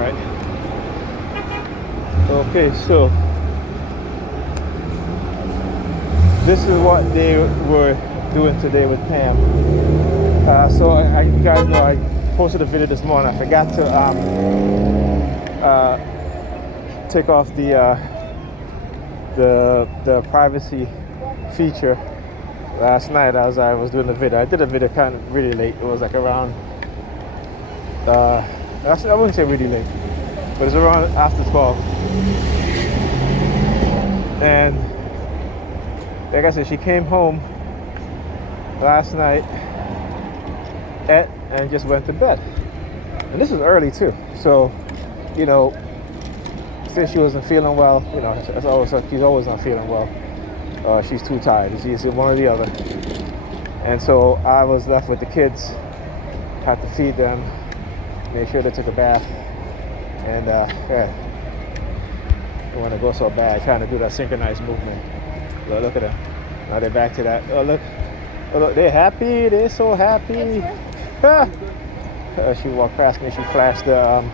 right. Okay, so this is what they were doing today with Pam. So you guys know I posted a video this morning. I forgot to take off the privacy feature last night as I was doing the video. I did a video kind of really late. It was like around I wouldn't say really late, but it's around after 12. And like I said, she came home last night, ate, and just went to bed. And this is early too. So, you know, since she wasn't feeling well, you know, she's always not feeling well. She's too tired. She's one or the other. And so I was left with the kids. Had to feed them, make sure they took a bath, and yeah, I want to go so bad, trying to do that synchronized movement. Look at them. Now they're back to that. Oh look, they're happy. They're so happy. She walked past me. She flashed the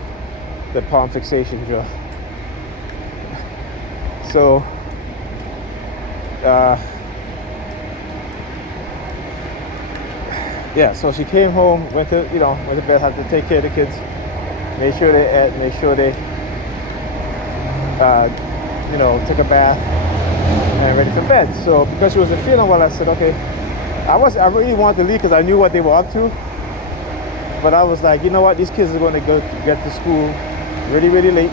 palm fixation drill. So. Yeah, so she came home, went to bed, had to take care of the kids, made sure they ate, made sure they, took a bath and ready for bed. So because she wasn't feeling well, I said, okay, I really wanted to leave because I knew what they were up to, but I was like, you know what, these kids are going to get to school really, really late.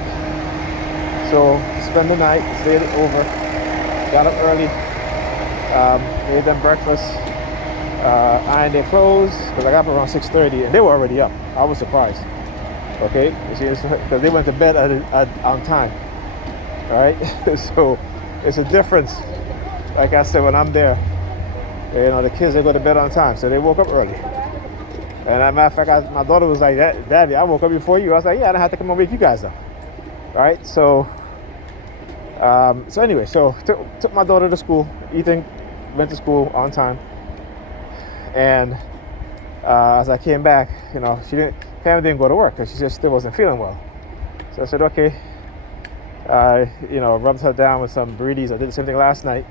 So spend the night, stayed over, got up early, made them breakfast. Ironed their clothes because I got up around 6:30 and they were already up. I was surprised. Okay, because they went to bed on time. All right, so it's a difference. Like I said, when I'm there, you know, the kids, they go to bed on time, so they woke up early. And as a matter of fact, my daughter was like, "Daddy, I woke up before you." I was like, "Yeah, I don't have to come and wake you guys up." All right, so anyway, took my daughter to school. Ethan went to school on time. And as I came back, you know, Pam didn't go to work because she just still wasn't feeling well. So I said, okay. I, rubbed her down with some Breedies. I did the same thing last night,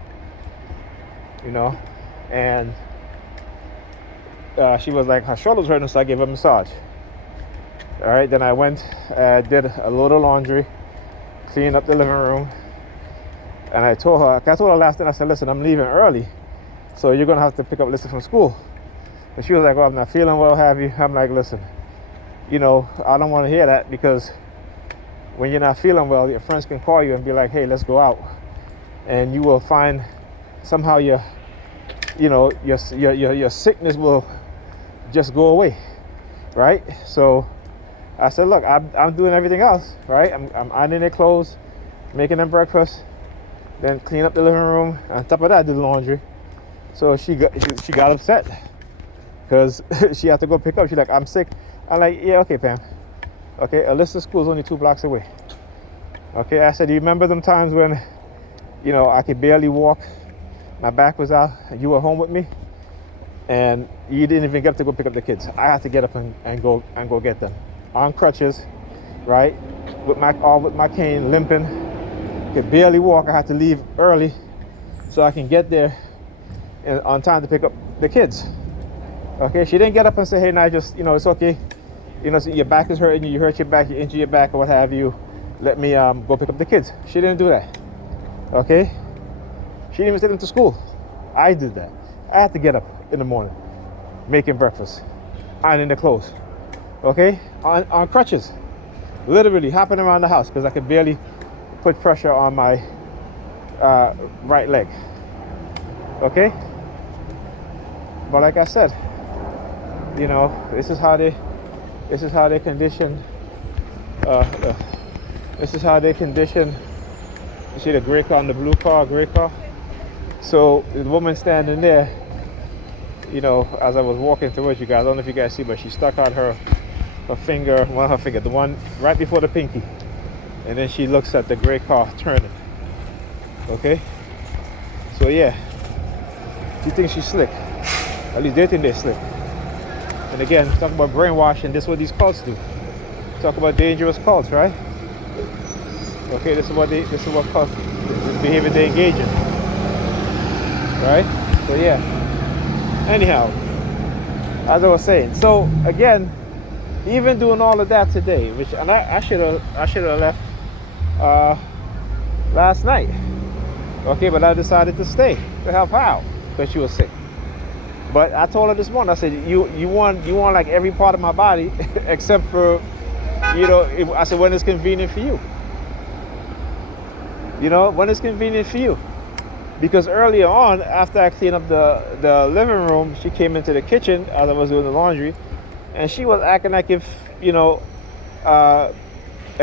and she was like, her shoulder was hurting, so I gave her a massage. All right, then I went, did a load of laundry, cleaned up the living room, and I told her last night, I said, listen, I'm leaving early, so you're going to have to pick up Lisa from school. And she was like, well, I'm not feeling well, have you? I'm like, listen, I don't want to hear that because when you're not feeling well, your friends can call you and be like, hey, let's go out. And you will find somehow your sickness will just go away, right? So I said, look, I'm doing everything else, right? I'm ironing their clothes, making them breakfast, then clean up the living room. On top of that, I did laundry. So she got upset because she had to go pick up. She's like, I'm sick. I'm like, yeah, okay, Pam. Okay, Alyssa's school is only 2 blocks away. Okay, I said, do you remember them times when, I could barely walk, my back was out, and you were home with me, and you didn't even get up to go pick up the kids. I had to get up and go get them on crutches, right? With my cane, limping, could barely walk. I had to leave early so I can get there on time to pick up the kids. Okay, she didn't get up and say, hey, Nigel, it's okay. So your back is hurting you hurt your back, you injured your back or what have you. Let me go pick up the kids. She didn't do that. Okay? She didn't even take them to school. I did that. I had to get up in the morning, making breakfast, ironing the clothes. Okay? On crutches. Literally hopping around the house because I could barely put pressure on my right leg. Okay? But like I said, this is how they condition. This is how they condition. You see the gray car and the blue car, gray car. So the woman standing there, as I was walking towards you guys, I don't know if you guys see, but she stuck out her finger, the one right before the pinky, and then she looks at the gray car turning. Okay. So yeah, she thinks she's slick. At least they think they're slick. And again, talking about brainwashing, this is what these cults do. talk about dangerous cults, right? Okay, this is what cult behavior they engage in, right? So yeah. Anyhow, as I was saying, so again, even doing all of that today, which and I should have left last night. Okay, but I decided to stay to help her out because she was sick. But I told her this morning, I said, you want like every part of my body except for, I said, when it's convenient for you. When it's convenient for you. Because earlier on, after I cleaned up the living room, she came into the kitchen as I was doing the laundry, and she was acting like if, like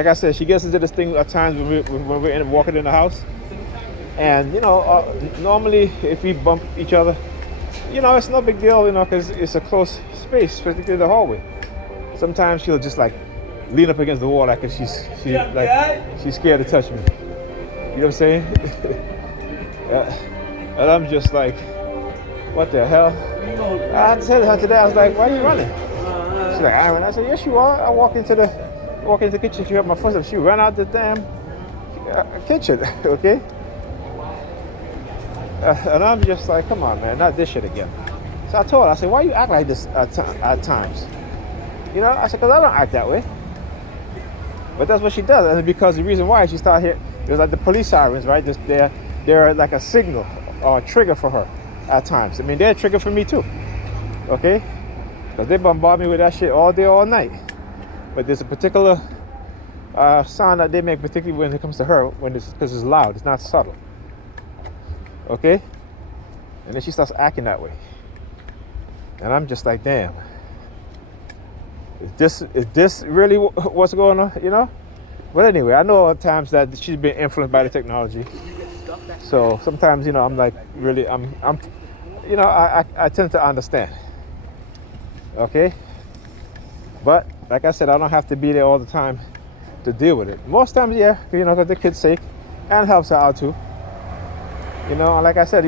I said, she gets into this thing at times when we're walking in the house. And, normally if we bump each other, it's no big deal, because it's a close space, particularly the hallway. Sometimes she'll just like lean up against the wall like she's scared to touch me. You know what I'm saying? And I'm just like, what the hell? I said to her today, I was like, why are you running? She's like, I ran. I said, yes, you are. I walked into the kitchen. She heard my footsteps. She ran out the damn kitchen. Okay. And I'm just like, come on, man, not this shit again. So I told her, I said, why you act like this at times? I said, because I don't act that way. But that's what she does. And because the reason why she started here, it was like the police sirens, right? They're like a signal or a trigger for her at times. I mean, they're a trigger for me too, okay? Because they bombard me with that shit all day, all night. But there's a particular sound that they make, particularly when it comes to her, because it's loud, it's not subtle. Okay? And then she starts acting that way. And I'm just like, damn. Is this really what's going on, But anyway, I know at times that she's been influenced by the technology. So sometimes, I'm like, really, I tend to understand. Okay? But, like I said, I don't have to be there all the time to deal with it. Most times, yeah, because the kid's sake, and helps her out too. And like I said,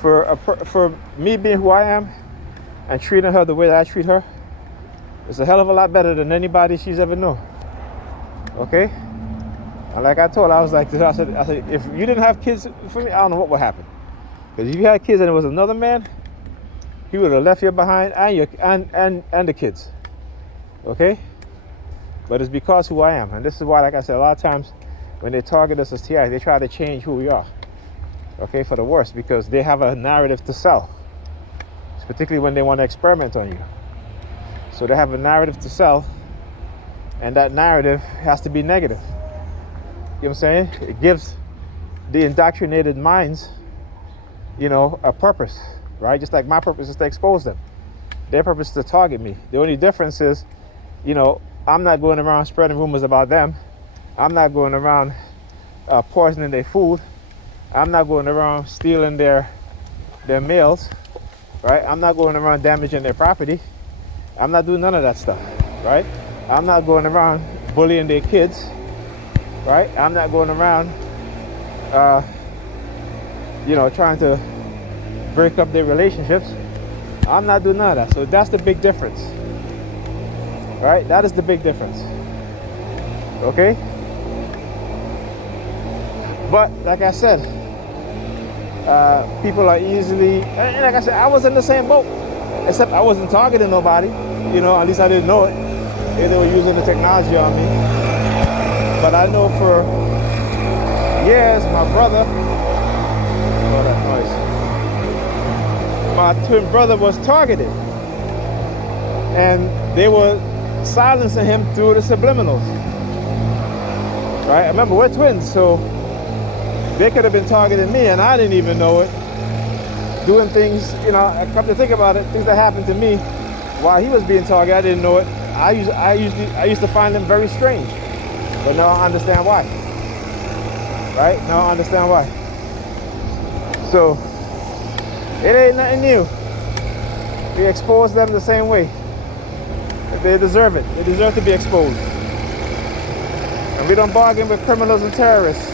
for me being who I am and treating her the way that I treat her, it's a hell of a lot better than anybody she's ever known. Okay? And like I told her, I was like, I said, if you didn't have kids for me, I don't know what would happen. Because if you had kids and it was another man, he would have left you behind and the kids. Okay? But it's because who I am. And this is why, like I said, a lot of times when they target us as TI, they try to change who we are. Okay, for the worse, because they have a narrative to sell. It's particularly when they want to experiment on you. So they have a narrative to sell, and that narrative has to be negative. You know what I'm saying? It gives the indoctrinated minds, a purpose, right? Just like my purpose is to expose them. Their purpose is to target me. The only difference is, I'm not going around spreading rumors about them. I'm not going around poisoning their food. I'm not going around stealing their mails, right? I'm not going around damaging their property. I'm not doing none of that stuff, right? I'm not going around bullying their kids, right? I'm not going around, trying to break up their relationships. I'm not doing none of that. So that's the big difference, right? That is the big difference, okay? But like I said, people are easily, and like I said, I was in the same boat, except I wasn't targeting nobody, at least I didn't know it. They were using the technology on me. But I know for years, my brother, oh, that noise. My twin brother was targeted. And they were silencing him through the subliminals. Right? Remember, we're twins, so they could have been targeting me and I didn't even know it. Doing things, I come to think about it, things that happened to me while he was being targeted, I didn't know it. I used to find them very strange. But now I understand why. Right? Now I understand why. So, it ain't nothing new. We expose them the same way. They deserve it. They deserve to be exposed. And we don't bargain with criminals and terrorists.